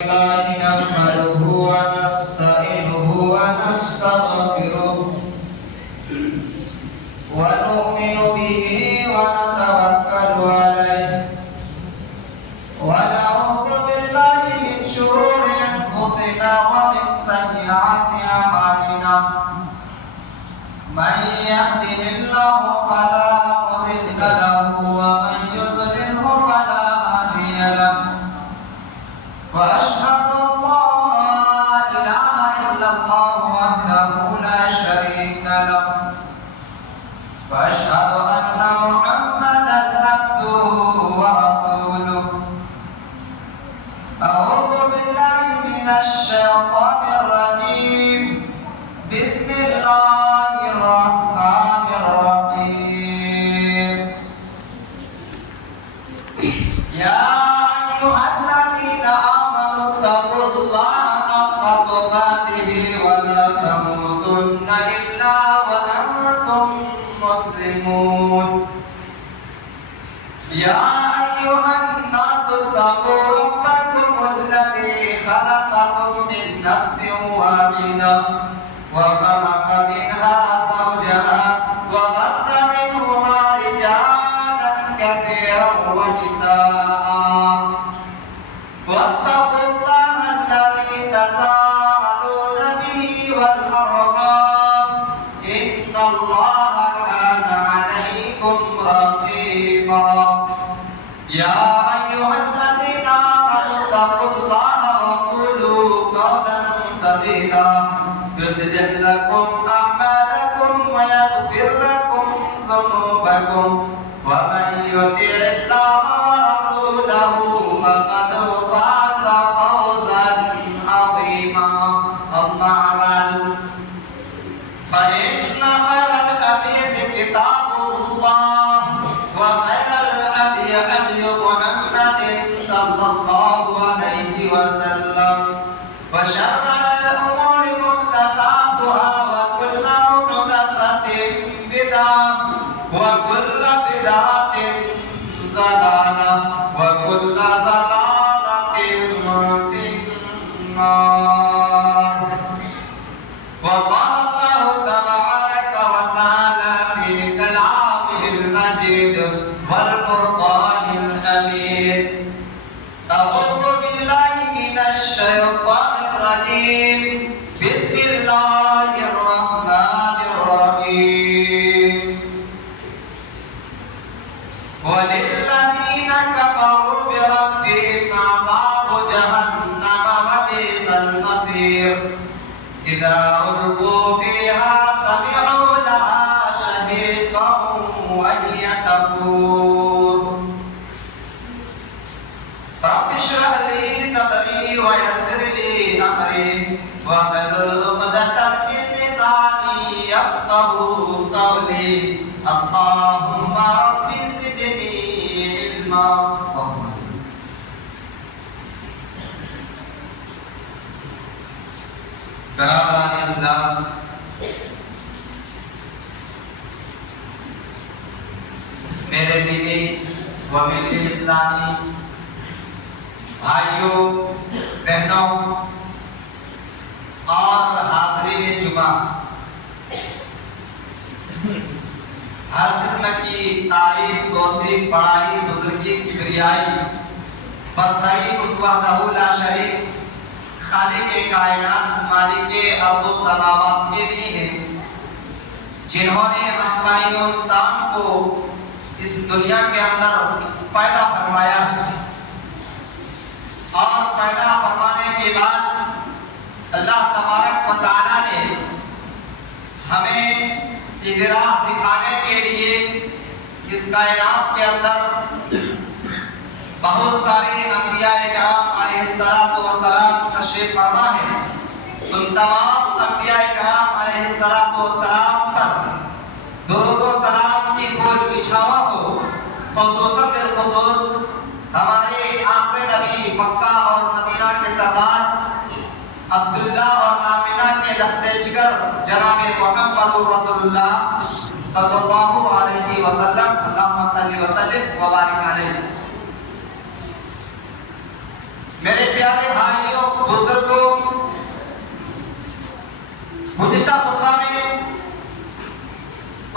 نحمده ونستعينه ونستغفره ونؤمن به ونتوكل عليه ونعوذ بالله من شرور أنفسنا ومن سيئات أعمالنا من يهده الله فلا مضل له ومن يضلله فلا هادي له وأشهد أن لا إله إلا الله وحده لا شريك له وأشهد أن محمدا عبده ورسوله أعوذ بالله من الشيطان الرجيم بسم الله الرحمن الرحيم يا أيها الذين آمنوا اتقوا الله حق تقاته ولا تموتن إلا وأنتم مسلمون يا أيها الناس اتقوا ربكم الذي خلقكم من نفس واحدة وخلق منها زوجها وبث منهما رجالا كثيرا ونساء واتقوا الله الذي تساءلون به والأرحام إن الله كان عليكم رقيبا يا أيها الذين آمنوا اتقوا الله وقولوا قولا سديدا يصلح لكم أعمالكم ويغفر لكم ذنوبكم ومن يطع الله ورسوله فقد فاز فوزا عظيما أما بعد فإن خير الحديث كتاب الله وخير الهدي هدي محمد صلى الله عليه وسلم وشر الأمور محدثاتها وكل محدثة بدعة وكل بدعة ضلالة وكل ضلالة في النار وقال الله تبارك وتعالى في كلامه المجيد والفرقان الحميد أعوذ بالله من الشيطان الرجيم بسم الله الرحمن الرحيم وللذين كفروا بربهم عذاب جهنم وبئس المصير إذا ألقوا فيها سمعوا لها شهيقا وهي تفور رب اشرح لي صدري ويسر لي أمري واحلل عقدة من لساني يفقهوا قولي اللهم رب زدني علما برادران اسلام میرے دینی و ملی اسلامی بھائیوں بہنوں اور حاضرین جمعہ ہر قسم کی تعریف توصیف بڑائی بزرگی کبریائی بردائی اس وحدہ لا شریک خالق کائنات مالک ارض و سماوات کے لیے ہے جنہوں نے ہماری انسان کو اس دنیا کے اندر پیدا فرمایا اور پیدا فرمانے کے بعد اللہ تبارک و تعالی نے ہمیں سیدھی راہ دکھانے کے لیے اس کائنات کے اندر بہت سارے انبیاء کرام علیہ السلام تشریف فرما ہے ان تمام انبیاء کرام علیہ السلام پر درود و سلام کی پھول بچھاوا ہو خصوصاً بالخصوص ہمارے آخری نبی مکہ اور مدینہ کے سردار عبداللہ اور آمنہ کے لخت جگر جناب محمد رسول اللہ صلی اللہ علیہ وسلم اللہم صلی وسلم وبارک علیہ. میرے پیارے بھائیوں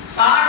60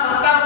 70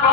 100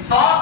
100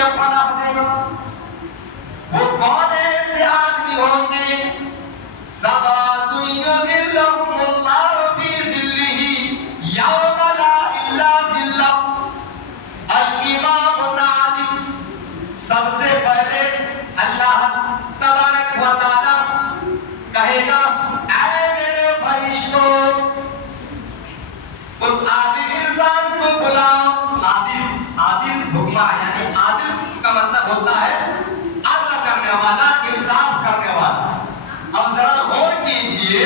کے پناہ دے گا۔ وہ کون ایسے آدمی ہوں گے؟ سبعۃ یظلهم اللہ فی ظلہ یوم لا الا ظلہ۔ الامام العادل، سب سے پہلے اللہ تبارک و تعالی کہے گا اے میرے فرشتوں، اس عادل انسان کو بلاؤ۔ عادل حکمہ یعنی عادل کا مطلب ہوتا ہے عدل کرنے والا، انصاف کرنے والا۔ اب ذرا غور کیجئے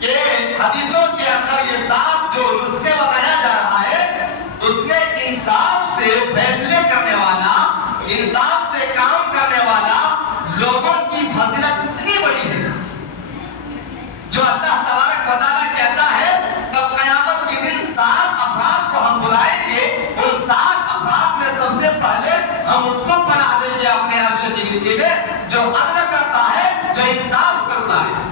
کہ حدیثوں کے اندر یہ صاف جو نسخے بتایا جا رہا ہے، اس میں انصاف سے فیصلے کرنے والا، انصاف سے کام کرنے والا لوگوں کی فضیلت اتنی بڑی ہے جو اللہ تبارک و تعالیٰ کہتا ہے کل قیامت کے دن 7 افراد کو ہم بلائیں گے، ان 7 افراد میں سب سے پہلے ہم اس کو پناہ دیں گے اپنے عرش کے نیچے میں جو عدل کرتا ہے، جو انصاف کرتا ہے۔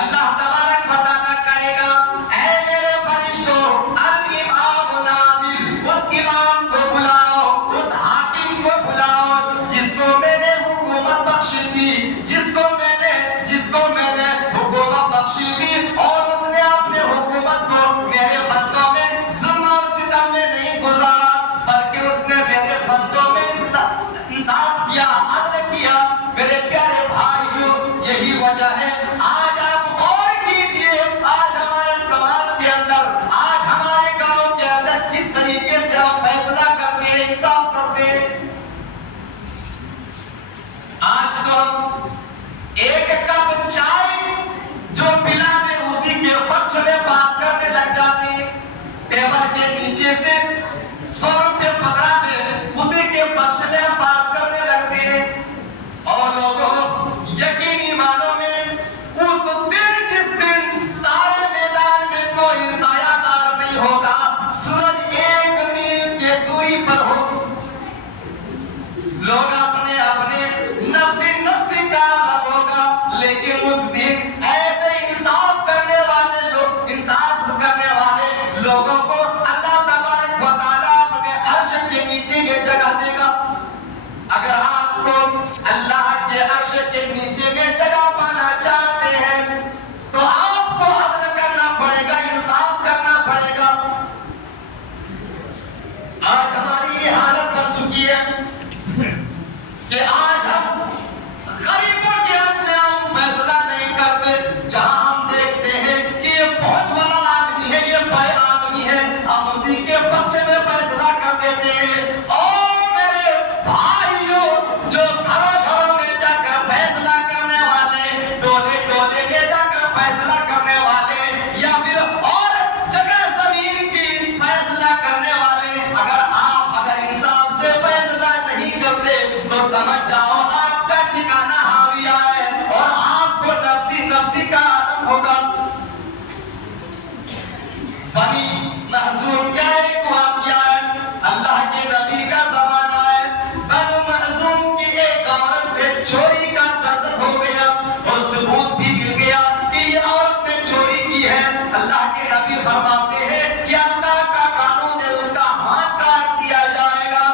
اللہ تبارک و تعالیٰ کہے گا اے میرے فرشتوں، الامام العادل، اس امام کو بلاؤ، اس حاکم کو بلاؤ جس کو میں نے حکومت بخشی تھی، جس کو میں نے حکومت بخشی تھی، اور اس نے اپنے حکومت کو میرے بندوں میں ظلم اور ستم میں نہیں گزارا، بلکہ اس نے میرے بندوں میں انصاف کیا، عدل کیا۔ میرے پیارے بھائیوں، یہی وجہ ہے آج آپ غور کیجئے، آج ہمارے سماج کے اندر، آج ہمارے گاؤں کے اندر کس طریقے سے ہم فیصلہ کرتے ہیں، انصاف کرتے ہیں۔ آج تو ہم ایک کپ چائے جو پلا دے اسی کے پکش میں بات کرنے لگ جاتے ہیں، ٹیبل کے نیچے سے 100 روپے پکڑا دے اسی کے پکش میں بات کرنے لگتے ہیں۔ اور لوگوں یقینی معنوں میں اس دن جس دن سارے میدان میں کوئی سایہ دار نہیں ہوگا، سورج 1 میل کے دوری پر ہو، لوگ اپنے اپنے نفسی کا عالم ہوگا، لیکن اس دن ایسے انصاف کرنے والے لوگ، انصاف کرنے والے لوگوں کو اللہ تبارک و تعالیٰ اپنے عرش کے نیچے میں جگہ دے گا۔ اگر آپ کو اللہ کے عرش کے نیچے میں جگہ پانا چاہتے ہیں تو آپ کو عدل کرنا پڑے گا، انصاف کرنا پڑے گا۔ آج ہماری یہ حالت بن چکی ہے کہ آج ہم غریبوں کے حق میں ہم فیصلہ نہیں کرتے۔ جہاں ہم دیکھتے ہیں کہ یہ پہنچ والا آدمی ہے، یہ بڑے آدمی ہے، ہم اسی کے پکش میں فیصلہ کر دیتے ہیں۔ اور میرے بھائیوں، جو گھروں میں جا کر فیصلہ کرنے والے، ٹولے میں جا کر فیصلہ کرنے والے، یا پھر اور جگہ زمین کی فیصلہ کرنے والے، اگر انصاف سے فیصلہ نہیں کرتے تو سمجھ جاؤ آپ کا ٹھکانہ حاویہ ہے اور آپ کو نفسی کا عالم ہوگا۔ بنی محزون کیا ایک واقعہ ہے، اللہ کے نبی کا زمانہ ہے۔ بنو محزون کی ایک عورت سے چوری کا سرزد ہو گیا اور ثبوت بھی مل گیا کہ یہ عورت نے چوری کی ہے۔ اللہ کے نبی فرماتے ہیں کہ اللہ کا قانون ہے، اس کا ہاتھ کاٹ دیا جائے گا۔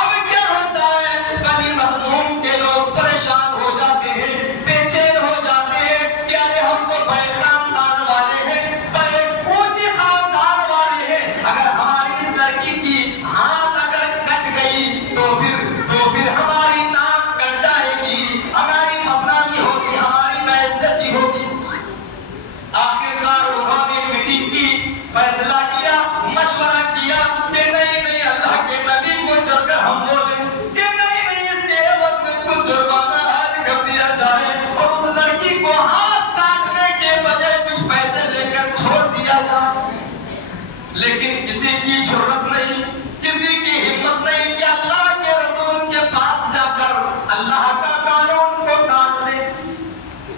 اب کیا ہوتا ہے، بنی محزون کے لوگ پریشان ہو جاتے ہیں، بے چین ہو جاتے ہیں کہ ارے ہم تو بڑے خاندان والے ہیں، بڑے اونچی خاندان والے ہیں، اگر ہماری اس لڑکی کی ہاتھ اگر کٹ گئی تو پھر ہماری ناک کٹ جائے گی، ہماری بدنامی ہوگی، ہماری بے عزتی ہوگی۔ آخرکار انہوں نے میٹنگ کی، فیصلہ کیا، مشورہ کیا کہ نہیں اللہ کے نبی کو چل کر ہم بولیں کہ نہیں اس کے عوض میں کچھ جرمانہ عائد کر دیا جائے اور اس لڑکی کو ہاتھ کاٹنے کے بجائے کچھ پیسے لے کر چھوڑ دیا جائے۔ لیکن کسی کی جرات نہیں، کسی کی ہمت نہیں کہ اللہ کے رسول کے پاس جا کر اللہ کا قانون کو کاٹ لے۔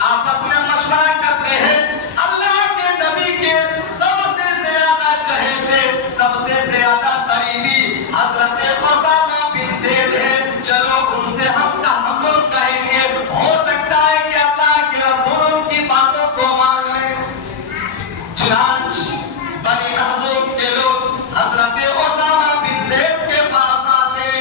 آپس میں مشورہ کرتے ہیں، اللہ کے نبی کے سب سے زیادہ چہیتے، سب سے زیادہ قریبی حضرت اسامہ بن زید ہیں، چلو ان سے ہم لوگ کہیں گے، ہو سکتا ہے کہ اللہ کے رسول ان کی باتوں کو مان لیں۔ چنانچہ بنی محزون کے لوگ حضرت اسامہ بن زید کے پاس آتے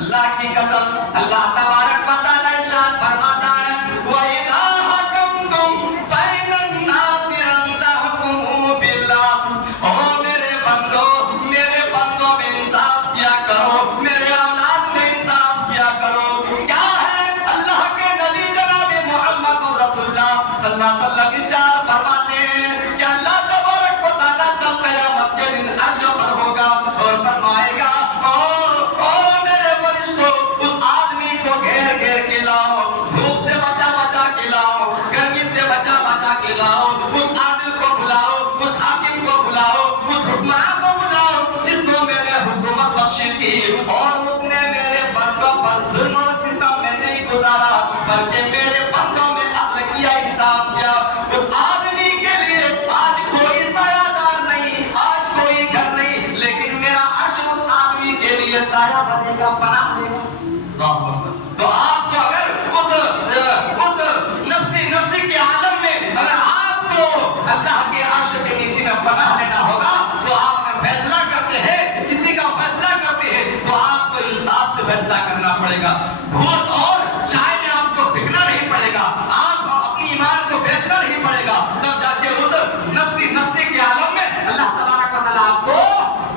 اللہ کی قسم اللہ تبارک و تعالی ارشاد فرماتا ہے وَإِذَا حَكَمْتُمْ بَيْنَ النَّاسِ أَن تَحْكُمُوا بِالْعَدْلِ او میرے بندوں میں انصاف کیا کرو، میرے اولاد میں انصاف کیا کرو۔ کیا ہے اللہ کے نبی جناب محمد رسول اللہ صلی اللہ علیہ وسلم ارشاد فرماتے ہیں کہ اللہ تبارک و تعالی کل قیامت کے دن عرش پر ہوگا اور فرمائے گا اس آدمی کو گھیر گھیر کے لاؤ، دھوپ سے بچا بچا کے لاؤ، گرمی سے بچا بچا کے لاؤ، اس عادل کو بلاؤ، اس حاکم کو بلاؤ، اس حکمران کو بلاؤ جس کو میں نے حکومت بخشی تھی اور اس نے میرے بندوں پر ظلم اور ستم میں نہیں گزارا بلکہ میرے بندوں میں عدل کیا، انصاف کیا۔ اس آدمی کے لیے آج کوئی سایہ دار نہیں، آج کوئی گھر نہیں، لیکن میرا عرش اس آدمی کے لیے سایہ بنے گا، پناہ دے گا۔ تو آپ کو اگر اس نفسی کے عالم میں اگر آپ کو اللہ کے عرش کے نیچے میں پناہ لینا ہوگا تو آپ اگر فیصلہ کرتے ہیں، کسی کا فیصلہ کرتے ہیں تو آپ کو انصاف سے فیصلہ کرنا پڑے گا۔ گھوس اور چائے میں آپ کو بکنا نہیں پڑے گا، آپ کو اپنی ایمان کو بیچنا نہیں پڑے گا، تب جا کے اس نفسی کے عالم میں اللہ تبارک و تعالیٰ آپ کو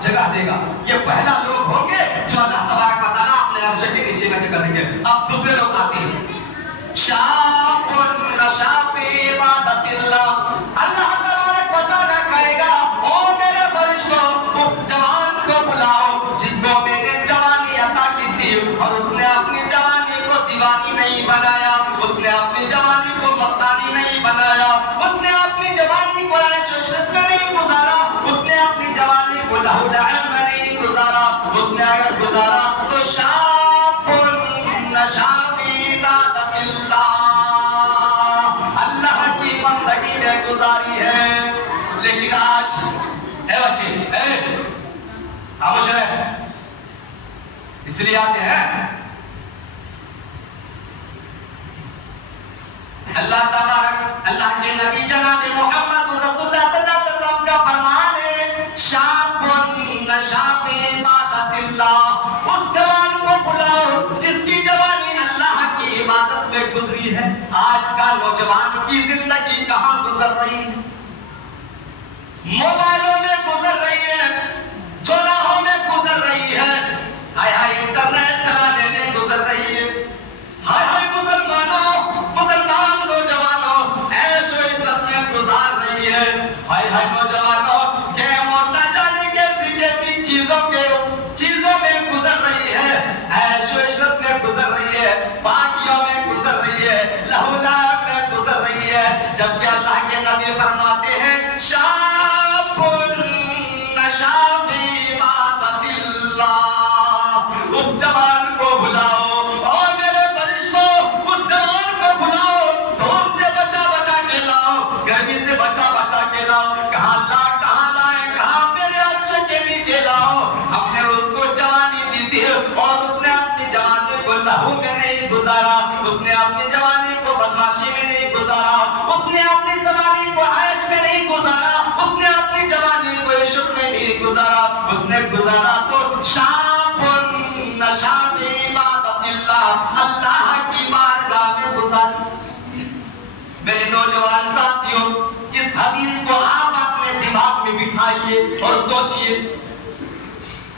جگہ دے گا۔ یہ پہلا لوگ ہوں گے جو اللہ تبارک و تعالیٰ اپنے عرش کے نیچے میں جگہ دیں گے۔ اب دوسرے لوگ آتے ہیں، شاب نشا فی عبادت اللہ، اللہ تبارک و تعالیٰ کہے گا او میرے فرشتوں اس جوان کو بلاؤ جس کو میں نے جوانی عطا کی تھی اور اس نے اپنی جوانی کو دیوانی نہیں بنایا، اس نے اپنی جوانی کو مستانی نہیں بنایا، اس نے اپنی جوانی کو عیش و عشرت میں نہیں گزارا، اس نے اپنی جوانی کو لہو لعب میں نہیں گزارا، اس نے اگر گزارا تو شاب نشا فی عبادت اللہ، اللہ کی بندگی میں گزاری ہے۔ لیکن آج اے بچے خاموش ہے، اس لیے آتے ہیں اللہ تبارک اللہ کے نبی جناب محمد رسول اللہ صلی اللہ علیہ وسلم کا فرمان ہے شاب نشا فی عبادت اللہ، اس جوان کو بلاؤ جس کی جوانی اللہ کی عبادت میں گزری ہے۔ آج کا نوجوان کی زندگی کہاں گزر رہی ہے؟ موبائلوں میں گزر رہی ہے، چوراہوں میں گزر رہی ہے، ہائے ہائے انٹرنیٹ چلانے میں گزر رہی ہے، ہائے ہائے مسلمان نوجوانوں عیش و عشرت میں گزار رہی ہے، ہائے ہائے نوجوانوں گیم اور نہ جانے کیسی چیزوں میں گزر رہی ہے، عیش و عشرت میں گزر رہی ہے، پارٹیوں میں گزر رہی ہے، لہو لعب میں گزر رہی ہے، جبکہ اللہ کے نبی فرماتے ہیں شاب نشا فی عبادت اللہ، اس جوان کو بلاؤ اور میرے فرشتوں اس جوان کو بلاؤ، دھوپ سے بچا بچا کے لاؤ، گرمی سے بچا بچا کے لاؤ، کہاں لائیں کہاں میرے عرش کے نیچے لاؤ۔ ہم نے اس کو جوانی دی تھی اور اس نے اپنی جوانی کو لہو میں نہیں گزارا، اس نے اپنی جوانی کو بدماشی میں نہیں گزارا، اس نے اپنی جوانی کو عیش میں نہیں گزارا، اس نے اپنی جوانی کو عشق میں نہیں گزارا، اس نے گزارا تو شاب نشا فی عبادت اللہ، اللہ کی بارگاہ میں گزاری۔ میرے نوجوان ساتھیوں اس حدیث کو آپ اپنے دماغ میں بٹھائیے اور سوچئے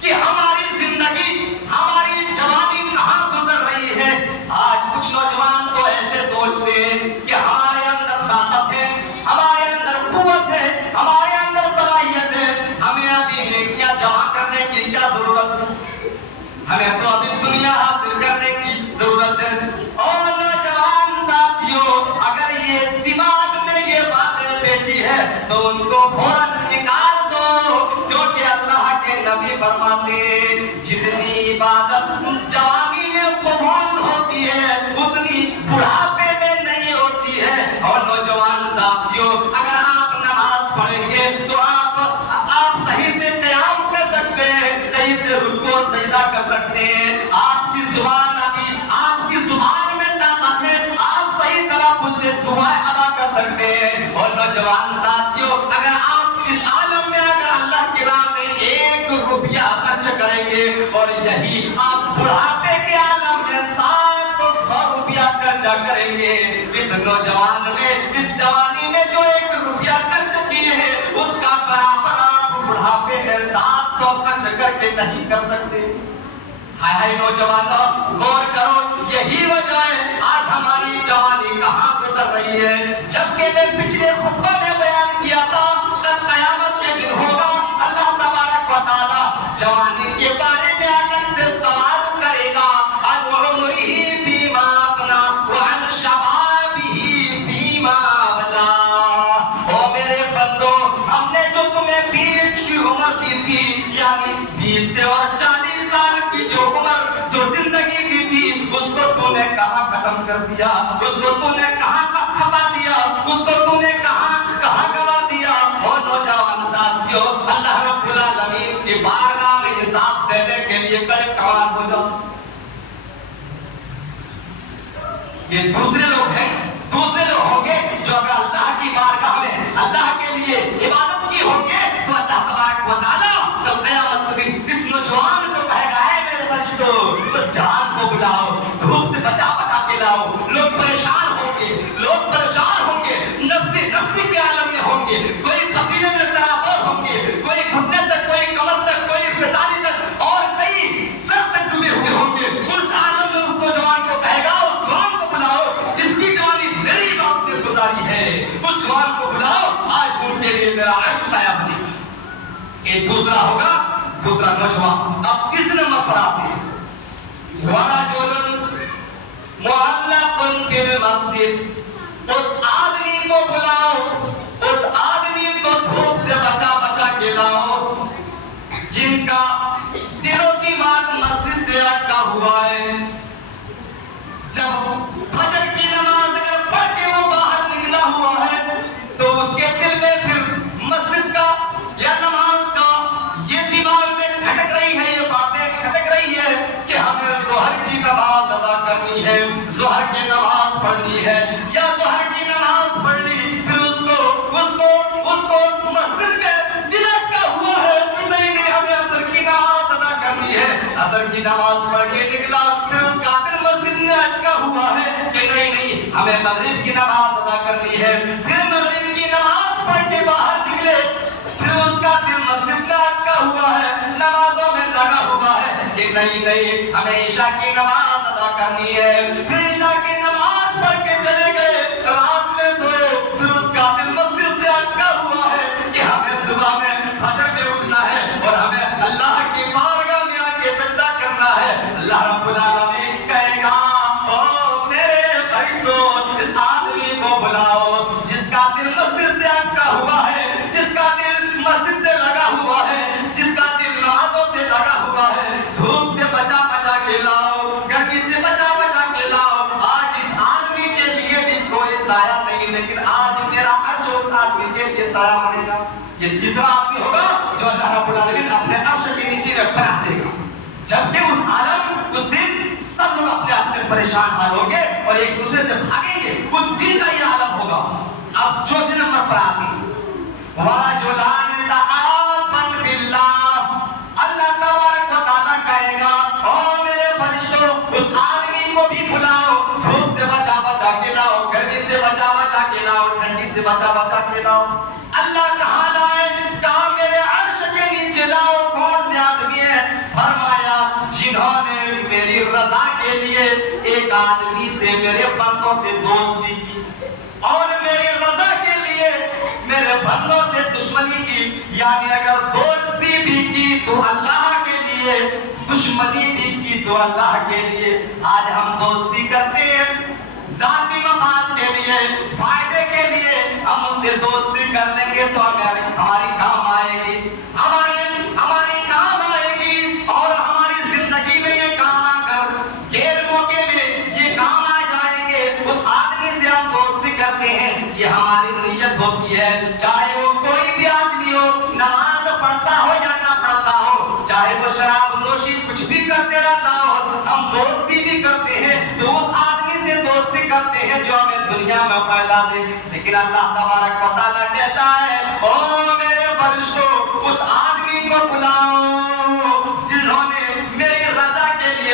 کہ ہماری زندگی ہماری جوانی کہاں گزر رہی ہے۔ آج کچھ نوجوان تو ایسے سوچتے ہیں کہ ہمارے اندر طاقت ہے، ہمارے اندر قوت ہے، ہمارے اندر صلاحیت ہے، ہمیں ابھی نیکیاں جمع کرنے کی کیا ضرورت ہے، ہمیں تو ابھی دنیا حاصل کرنے کی ضرورت ہے۔ اور نوجوان ساتھیوں اگر یہ دماغ میں یہ باتیں بیٹھی ہے تو ان کو فوراً نکال دو، کیونکہ اللہ کے نبی فرماتے ہیں جتنی عبادت جوانی میں قبول ہوتی ہے اتنی بڑھاپے میں نہیں ہوتی ہے۔ اور نوجوان ساتھیوں اگر آپ نماز پڑھیں گے تو آپ صحیح سے قیام کر سکتے ہیں، صحیح سے رکوع سجدہ کر سکتے ہیں، آپ کی زبان میں طاقت ہے، آپ صحیح تلفظ سے دعائیں ادا کر سکتے ہیں۔ اور نوجوان ساتھیوں اگر آپ اس عالم میں اگر اللہ کے راہ میں 1 روپیہ خرچ کریں گے اور یہی آپ بڑھاپے کے عالم میں 700 روپیہ خرچہ کریں گے. اس نوجوان میں اس جوانی میں جو 1 روپیہ خرچ کیے ہیں اس کا برابر آپ بڑھاپے میں 700 خرچ کر کے نہیں کر سکتے. ہائے نوجوانوں غور کرو, یہی وجہ ہے آج ہماری جوانی کہاں گزر رہی ہے. جبکہ میں پچھلے خطبہ میں بیان کیا تھا کل قیامت کے دن ہوگا, اللہ تبارک و تعالی جوانی کے بارے میں الگ سے سوال کرے گا. عن عمرہ فیما افنا وعن شبابہ فیما ابلا. او میرے بندو, ہم نے جو تمہیں 20 کی عمر دی تھی, یعنی 20 سے اور 40 سال کی جو عمر جو زندگی کی تھی, اس کو تو نے کہاں ختم کر دیا, اس کو تو نے کہاں کھپا دیا, اس کو تو نے کہاں گوا دیا. اور نوجوان ساتھیوں, اللہ رب العالمین کی بارگاہ میں حساب دینے کے لیے کڑے کمان ہو جاؤ. یہ دوسرے لوگ ہیں, دوسرے لوگ ہوں گے جو اگر اللہ کی بارگاہ میں اللہ کے لیے عبادت کی ہوں گے تو اللہ تبارک و تعالیٰ کل قیامت کے دن اس نوجوان کو کہے گا, اے میرے فرشتوں اس جان کو بلاؤ, دھوپ سے بچا بچا کے لاؤ. لوگ پریشان ہوں گے, لوگ پریشان ہوں گے, نفسی کے عالم میں ہوں گے, کوئی پسینے میں سرابور ہوں گے, کوئی گھٹنے تک, کوئی کمر تک, کوئی پسالی تک, اور کئی سر تک ڈوبے ہوئے ہوں گے. اس عالم میں اس نوجوان کو کہے گا, اس جوان کو بلاؤ جس کی جوانی میری بات نے گزاری ہے, اس جوان کو بلاؤ, آج ان کے لیے میرا عرش سایہ بنے. یہ دوسرا ہوگا, دوسرا نوجوان. اب تیسرے نمبر پر آتے ہیں, وَرَجُلٌ مُعَلَّقٌ فِي الْمَسْجِدِ. اس آدمی کو بلاؤ, اس آدمی کو دھوپ سے بچا بچا کے لاؤ جن کا دل و دماغ مسجد سے اٹکا ہوا ہے. جب فجر کی نماز اگر پڑھ کے وہ باہر نکلا ہوا ہے تو اس کے دل میں پھر مسجد کا یا نماز کا یہ دماغ میں کھٹک رہی ہے, یہ باتیں کھٹک رہی ہے کہ ہمیں ظہر کی نماز ادا کرنی ہے, ظہر کی نماز پڑھنی ہے, یا ظہر کی نماز پڑھ لی پھر اس کو مسجد میں دل اٹکا ہوا ہے, نہیں ہمیں عصر کی نماز ادا کرنی ہے. عصر کی نماز پڑھ کے نکلا, پھر اس کا دل مسجد میں اٹکا ہوا ہے کہ نہیں ہمیں مغرب کی نماز ادا کرنی ہے. پھر مغرب کی نماز پڑھ کے باہر نکلے, پھر اس کا دل مسجد میں اٹکا ہوا ہے, نمازوں میں لگا ہوا ہے کہ نہیں ہمیں عشاء کی نماز ادا کرنی ہے. پھر عشاء کی نماز پڑھ کے چلے گئے, رات میں سوئے, پھر اس کا دل مسجد سے اٹکا ہوا ہے کہ ہمیں صبح میں فجر میں اٹھنا ہے اور ہمیں اللہ کی بارگاہ میں آ کے سجدہ کرنا ہے. اللہ رب العالمین کہے گا, او میرے فرشتوں اس آدمی کو بلاؤ جس کا دل مسجد سے اٹکا ہوا ہے, جس کا دل مسجد سے لگا ہوا ہے, جس کا دل نمازوں سے لگا ہوا ہے. دھوپ سے بچا بچا کے لاؤ, گرمی سے بچا بچا کے لاؤ. آج اس آدمی کے لیے بھی کوئی سایہ نہیں, لیکن آج میرا عرش اس آدمی کے لیے سایہ بنے گا. یہ تیسرا آدمی ہوگا جو اللہ رب العالمین اپنے عرش کے نیچے میں پناہ دے گا. جبکہ اس عالم, اس دن سب لوگ اپنے اپنے پریشان حال ہوں گے اور ایک دوسرے سے بھاگیں گے, اس دن کا یہ عالم ہوگا. اب چوتھے نمبر پر آتے ہیں, وَرَجُلَانِ تَعَاوَنَا فِي اللَّهِ. اللہ تبارک و تعالیٰ کہے گا, او میرے فرشتوں اس آدمی کو بھی بلاؤ, دھوپ سے بچا بچا کے لاؤ, گرمی سے بچا بچا کے لاؤ, ٹھنڈی سے بچا بچا کے لاؤ. اللہ کہاں لائے, کہا میرے عرش کے نیچے لاؤ. کون سے آدمی ہیں, فرمایا جنہوں نے میری رضا کے لیے ایک آدمی سے, میرے بندوں سے دوستی کی اور میری رضا کے لیے میرے بندوں سے دشمنی کی. یعنی اگر دوستی بھی کی تو اللہ کے لیے, دشمنی بھی کی تو اللہ کے لیے. آج ہم دوستی کرتے ہیں ذاتی مفاد کے لیے, فائدے کے لیے. ہم اس سے دوستی کر لیں گے تو ہماری کام آئے گی, ہماری کام آئے گی, اور ہماری زندگی میں یہ کام آ کر غیر موقع میں یہ کام آ جائیں گے. اس آدمی سے ہم دوستی کرتے ہیں, یہ ہماری نیت ہوتی ہے. چاہے وہ کوئی بھی آدمی ہو, نماز پڑھتا ہو یا نہ پڑھتا ہو, چاہے وہ شراب نوشی کچھ بھی کرتے رہتا ہو, ہم دوستی بھی کرتے ہیں تو اس آدمی سے دوستی کرتے ہیں جو ہمیں دنیا میں فائدہ دے. لیکن اللہ تبارک و تعالیٰ کہتا ہے, او میرے فرشتوں اس آدمی کو بلاؤ جنہوں نے میری رضا کے لیے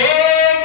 1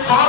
100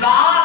7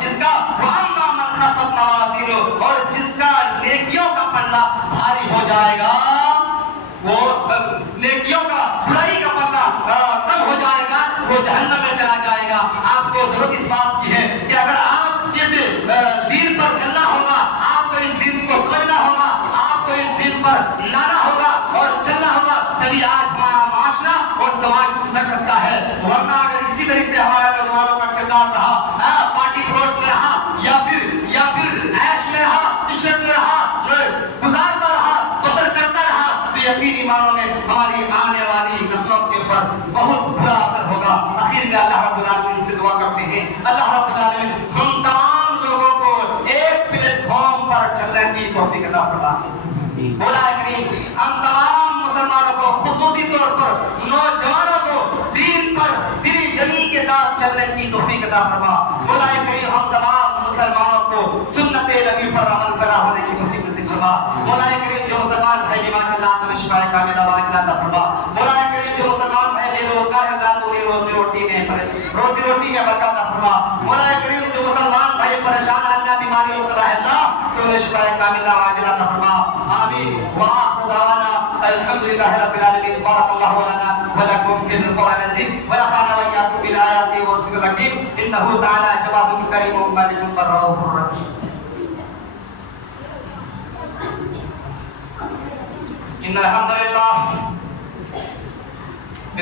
جس کا وَأَمَّا مَنْ خَفَّتْ مَوَازِينُهُ اور جس کا نیکیوں کا پلہ بھاری ہو جائے گا، وہ نیکیوں کا برائی کا پلہ کم ہو جائے گا، وہ جہنم میں چلا جائے گا۔ آپ کو ضرورت اس بات کی ہے کہ اگر آپ اس دین پر چلنا ہوگا، آپ کو اس دین کو سمجھنا ہوگا، آپ کو اس دین پر لانا ہوگا اور چلنا ہوگا، تبھی آج ہمارا معاشرہ اور سماج سدھر سکتا ہے۔ ورنہ اگر اسی طرح سے ہمارے نوجوانوں کا کردار رہا، پارٹی پلاٹ میں رہا یا پھر عیش میں رہا، عشرت میں رہا، گزارتا رہا، بسر کرتا رہا، تو یقینی معنوں میں ہماری آنے والی نسلوں کے اوپر بہت برا اثر ہوگا۔ آخر میں اللہ رب العالمین سے دعا کرتے ہیں، اللہ رب العالمین ہم تمام لوگوں کو ایک پلیٹ فارم پر چلنے کی توفیق عطا فرمائے۔ مولا کریم ہم تمام مسلمانوں کو، خصوصی طور پر نوجوانوں کو دین پر دلی جمی کے ساتھ چلنے کی توفیق عطا فرما۔ مولا کریم ہم تمام مسلمانوں کو سنت نبی پر عمل پیرا ہونے کی توفیق نصیب فرما۔ مولا کریم جو مسلمان بھائی بیمار ہیں اللہ تمہیں شفا کاملہ عاجلہ عطا فرما۔ مولا کریم جو مسلمان بھائی بے روزگار ہیں اللہ تو انہیں روزی روٹی میں برکت عطا فرما۔ مولا کریم جو مسلمان بھائی پریشان ہیں اللہ بیماری مبتلا ہے اللہ تو انہیں شفا کاملہ عاجلہ عطا فرما۔ آمین۔ وآخر دعوانا الحمد للہ رب العالمین۔ بارک اللہ لنا ولکم فی القرآن العظیم ونفعنا وإياكم بالآیات والذکر الحکیم انہ تعالی جواد کریم مالک الرؤوف الرحیم۔ إن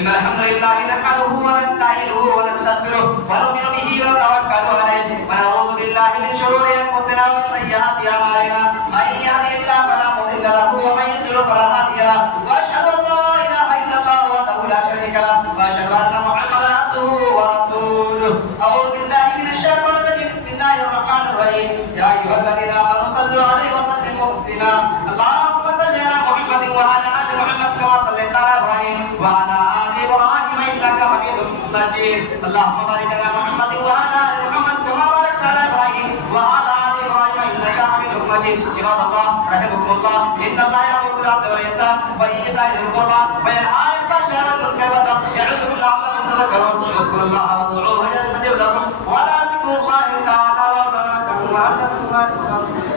الحمد لله نحمده ونستعينه ونستغفره ونؤمن به ونتوكل عليه ونعوذ بالله من شرور أنفسنا ومن سيئات أعمالنا من يهده الله فلا مضل له ومن يضلل فلا هادي له وأشهد أن لا إله إلا الله وحده لا شريك له وأشهد أن محمدا عبده ورسوله أعوذ بالله من الشيطان الرجيم بسم الله الرحمن الرحيم يا أيها الذين آمنوا صلوا عليه وسلموا تسليما اللهم صل على محمد وعلى آل محمد كما صليت على إبراهيم وعلى آل إبراهيم إنك حميد مجيد اللهم بارك على محمد وعلى آل محمد كما باركت على إبراهيم وعلى آل إبراهيم إنك حميد مجيد عباد الله رحمكم الله إن الله يأمر بالعدل والإحسان وإيتاء ذي القربى وينهى عن الفحشاء والمنكر والبغي يعظكم لعلكم تذكرون اذكروا الله وادعوه يستجب لكم ولذكر الله تعالى أكبر